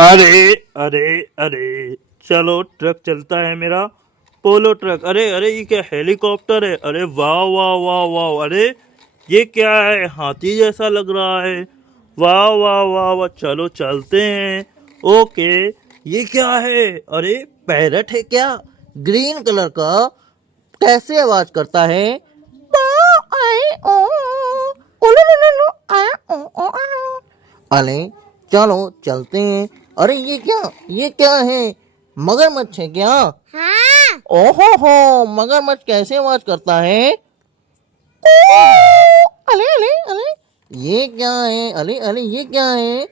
अरे अरे अरे, चलो ट्रक चलता है मेरा, पोलो ट्रक। अरे अरे, ये क्या हेलीकॉप्टर है? अरे वाह वाह वाह वाह! अरे ये क्या है? हाथी जैसा लग रहा है। वाह वाह वाह वाह! चलो चलते हैं। ओके, ये क्या है? अरे पैरट है क्या? ग्रीन कलर का। कैसे आवाज करता है? अरे चलो चलते हैं। अरे ये क्या है? मगरमच्छ है क्या? हाँ। ओहो हो, मगरमच्छ कैसे आवाज करता है? अले अले अले, ये क्या है? अले अले, ये क्या है?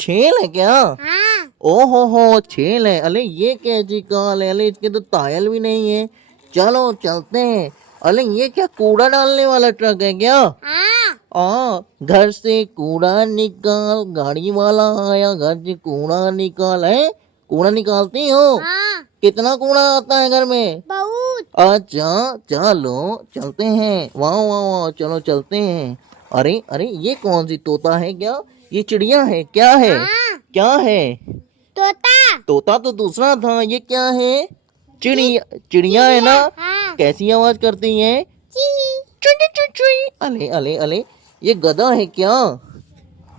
छेल है क्या? हाँ। ओहो हो, छेल है। अले ये कैसी काल है? अले इसके तो टायल भी नहीं है। चलो चलते हैं। अले ये क्या, कूड़ा डालने वाला ट्रक है क्या? हाँ। घर से कूड़ा निकाल, गाड़ी वाला आया, घर से कूड़ा निकाल। है कूड़ा निकालती हो? हाँ। कितना कूड़ा आता है घर में? बहुत। अच्छा, चलो चलते हैं। वाह वाह वाह, चलो चलते हैं। अरे अरे, ये कौन सी तोता है क्या? ये चिड़िया है क्या? है हाँ। क्या है? तोता। तोता तो दूसरा था, ये क्या है? चिड़िया, चिड़िया है ना? हाँ। कैसी आवाज करती है? ची। चुई चुई चुई। अले अले अले, ये गधा है क्या?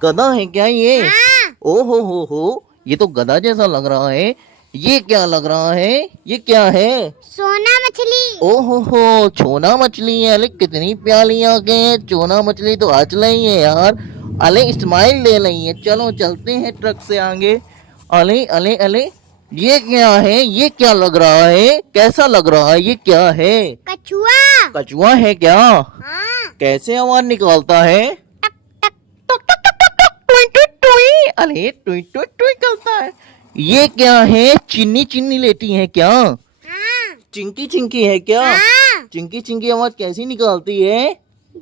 गधा है क्या ये? हाँ। ओ हो, ये तो गधा जैसा लग रहा है। ये क्या लग रहा है? ये क्या है? सोना मछली। ओ हो, छोना मछली है। अरे कितनी प्याली आंखें हैं। चोना मछली तो आज ही है यार। अले स्माइल ले रही है। चलो चलते हैं ट्रक से आगे। अले अले अले, ये क्या है? ये क्या लग रहा है? कैसा लग रहा है? ये क्या है? कछुआ। कछुआ है क्या? हाँ। कैसे आवाज निकालता है? टक। टुई टुई टुई। अरे टुई टुई टुई करता है। ये क्या है? चिन्नी चिन्नी लेती है क्या? हाँ। चिंकी चिंकी है क्या? हाँ। चिंकी चिंकी आवाज कैसी निकालती है?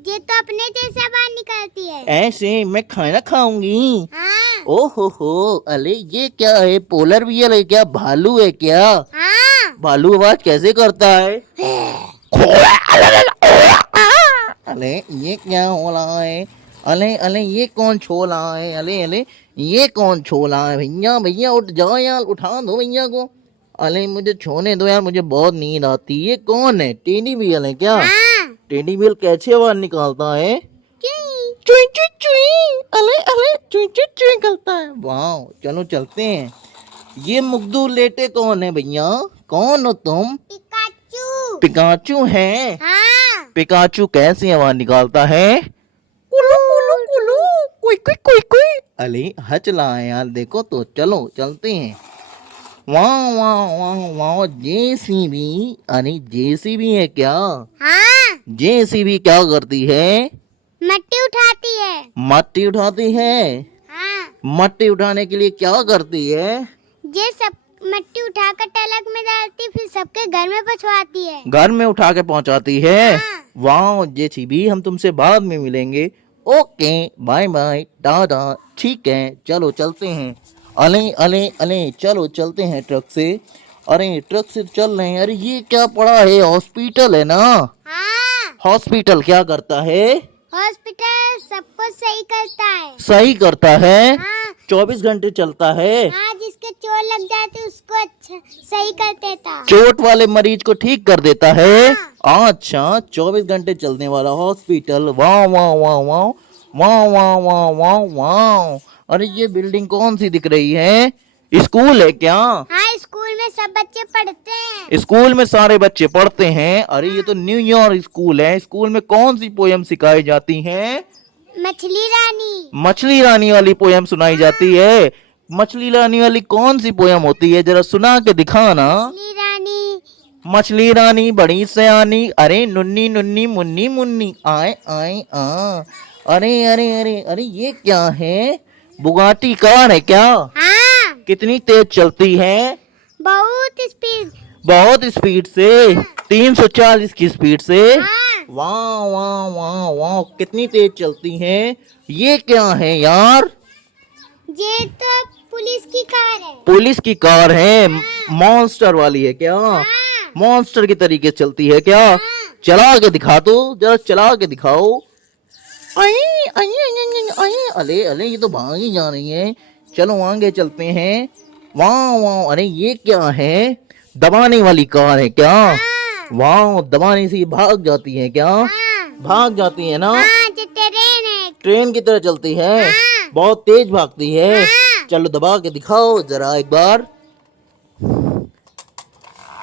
ये तो अपने जैसा बाहर निकलती है। ऐसे मैं खाना खाऊंगी। हाँ। ओ हो, अरे ये क्या है? पोलर बियर है क्या? भालू है क्या? हाँ। भालू आवाज कैसे करता है? अरे ये क्या हो रहा है? अले अले, ये कौन छो रहा है? अले अले, ये कौन छो रहा है? भैया भैया उठ जाओ यार, उठा दो भैया को। अले मुझे छोने दो यार, मुझे बहुत नींद आती है। ये कौन है? टेडी बियर है क्या? हाँ। टेडी बियर कैसे आवाज निकालता है? ची। चुई चुई चुई। अले अले, चुई चुई चुई करता है। वाह, चलो चलते हैं। ये मुग्धू लेटे कौन है भैया? कौन हो तुम? पिकाचू। पिकाचू है? हाँ। पिकाचू कैसी आवाज निकालता है? कुलू कुलू कुलू, कुई कुई कुई कुई। अरे हच रहा है यार, देखो तो। चलो चलते हैं। वाह वाह वाह वाह, जेसीबी। अरे जेसीबी है क्या? हाँ। जेसीबी क्या करती है? मट्टी उठाती है। मट्टी उठाती है? हाँ। मट्टी उठाने के लिए क्या करती है? ये सब मट्टी उठाकर टलक में डालती, फिर सबके घर में पहुंचवाती है। घर में उठा के पहुंचाती है? हाँ। वाह जेसीबी, हम तुमसे बाद में मिलेंगे। Okay, bye bye, tata. ठीक है, चलो चलते हैं। अले अले अले, चलो चलते हैं ट्रक से। अरे ट्रक से चल रहे हैं। अरे ये क्या पड़ा है? हॉस्पिटल है ना? हाँ। हॉस्पिटल क्या करता है? हॉस्पिटल सबको सही करता है। सही करता है? हाँ। 24 घंटे चलता है? हाँ, जिसके चोट लग जाती उसको अच्छा सही कर देता। चोट वाले मरीज को ठीक कर देता है? हाँ। अच्छा, 24 घंटे चलने वाला हॉस्पिटल। वाह वाह वाह वाह, वाह वाह वाह वाह वाह। अरे ये बिल्डिंग कौन सी दिख रही है? स्कूल है क्या? हाँ, स्कूल में सब बच्चे पढ़ते हैं। स्कूल में सारे बच्चे पढ़ते हैं? अरे ये तो न्यूयॉर्क स्कूल है। स्कूल में कौन सी पोयम सिखाई जाती हैं? मछली रानी। मछली रानी वाली पोयम सुनाई जाती है? मछली रानी वाली कौन सी पोयम होती है? जरा सुना के दिखाना। मछली रानी। मछली रानी बड़ी सयानी, अरे नुन्नी नुन्नी मुन्नी मुन्नी, आए आए आ। अरे अरे अरे अरे, ये क्या है? बुगाटी कार है क्या? हाँ। कितनी तेज चलती है? बहुत स्पीड। बहुत स्पीड से? 340 की स्पीड से? हाँ। वाह वाह वाह वाह, कितनी तेज चलती है। ये क्या है यार? ये तो पुलिस की कार है। पुलिस की कार है? मॉन्स्टर वाली है क्या? हाँ। मॉन्स्टर की तरीके से चलती है क्या? हाँ। चला के दिखा दो, जरा चला के दिखाओ। अरे अरे अरे, अरे ये तो भाग ही जा रही है। चलो आगे चलते हैं। वाह वाह, अरे ये क्या है? दबाने वाली कार है क्या? वाह, दबाने से ये भाग जाती है क्या? भाग जाती है ना? जो ट्रेन है। ट्रेन की तरह चलती है, बहुत तेज भागती है। चलो दबा के दिखाओ जरा एक बार।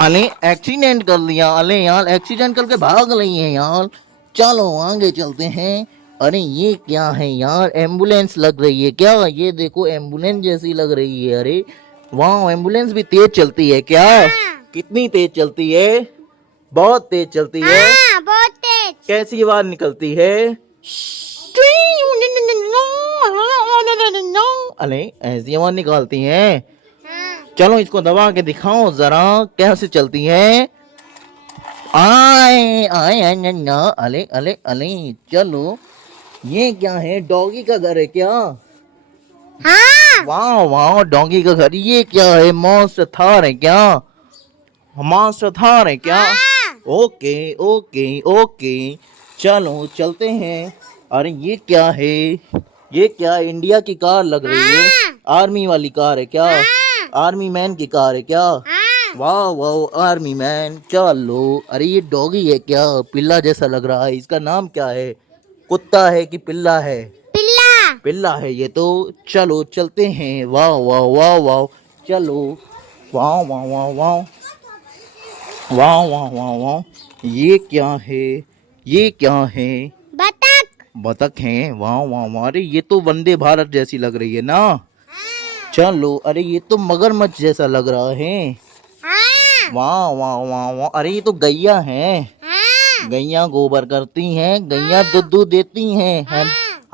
अरे एक्सीडेंट कर लिया, अरे यार एक्सीडेंट करके भाग रही है यार। चलो आगे चलते हैं। अरे ये क्या है यार? एम्बुलेंस लग रही है क्या? ये देखो एम्बुलेंस जैसी लग रही है। अरे वाह, एम्बुलेंस भी तेज चलती है क्या? कितनी तेज चलती है? बहुत तेज चलती है। बहुत तेज। कैसी आवाज निकलती है? अरे ऐसी आवाज निकालती है। चलो इसको दबा के दिखाओ जरा कैसे चलती है। आए आए अले अले अले। चलो ये क्या है? डॉगी का घर है क्या? वाह वाह, डॉगी का घर। ये क्या है? मॉन्स्टर थार है क्या? मॉन्स्टर थार है क्या? ओके ओके ओके, चलो चलते हैं। अरे ये क्या है? ये क्या इंडिया की कार लग रही है? आर्मी वाली कार है क्या? आर्मी मैन की कार है क्या? वाह वाह, आर्मी मैन। चलो, अरे ये डॉगी है क्या? पिल्ला जैसा लग रहा है। इसका नाम क्या है? कुत्ता है कि पिल्ला है? पिल्ला। पिल्ला है ये तो। चलो चलते हैं। वाह वाह वाह वाह, चलो। वाह वाह वाह वाह वाह वाह वाह वाह। ये क्या है? ये क्या है? बतख। बतख है। वाह वाह वाह, अरे ये तो वंदे भारत जैसी लग रही है ना। चलो, अरे ये तो मगरमच्छ जैसा लग रहा है। वाह वाह वाह वाह, अरे ये तो गैया है। गैया गोबर करती हैं, गैया दूध देती हैं।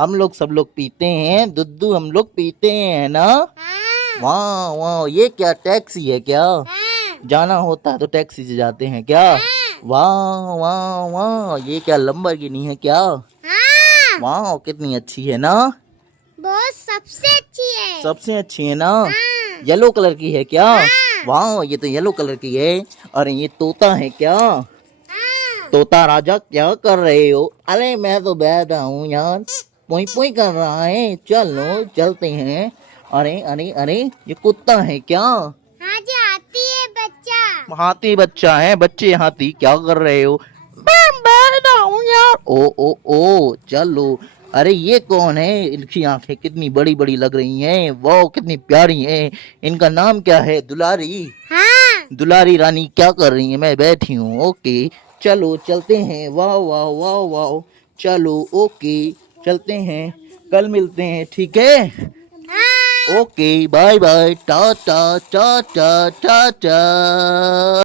हम लोग सब लोग पीते हैं दूध, हम लोग पीते हैं ना। वाह वाह, ये क्या टैक्सी है क्या? जाना होता है तो टैक्सी से जाते हैं क्या? वाह वाह वाह, ये क्या लंबरगिनी है क्या? वाह, कितनी अच्छी है ना। बहुत सबसे अच्छी है। सबसे अच्छी है ना। येलो कलर की है क्या? वाह, ये तो येलो कलर की है। अरे ये तोता है क्या? तोता राजा क्या कर रहे हो? अरे मैं तो बैठा हूँ यार, पुई पुई कर रहा है। चलो चलते हैं। अरे अरे अरे, ये कुत्ता है क्या? हाँ जी, हाथी है बच्चा। हाथी बच्चा है। बच्चे हाथी क्या कर रहे हो? मैं बैठा हूँ यार। ओ चलो। अरे ये कौन है? इनकी आंखें कितनी बड़ी बड़ी लग रही हैं। वाह, कितनी प्यारी हैं। इनका नाम क्या है? दुलारी। दुलारी रानी क्या कर रही है? मैं बैठी हूँ। ओके, चलो चलते हैं। वाह वाह वाह वाह, चलो ओके चलते हैं। कल मिलते हैं, ठीक है? Okay, bye bye, tata tata Tata.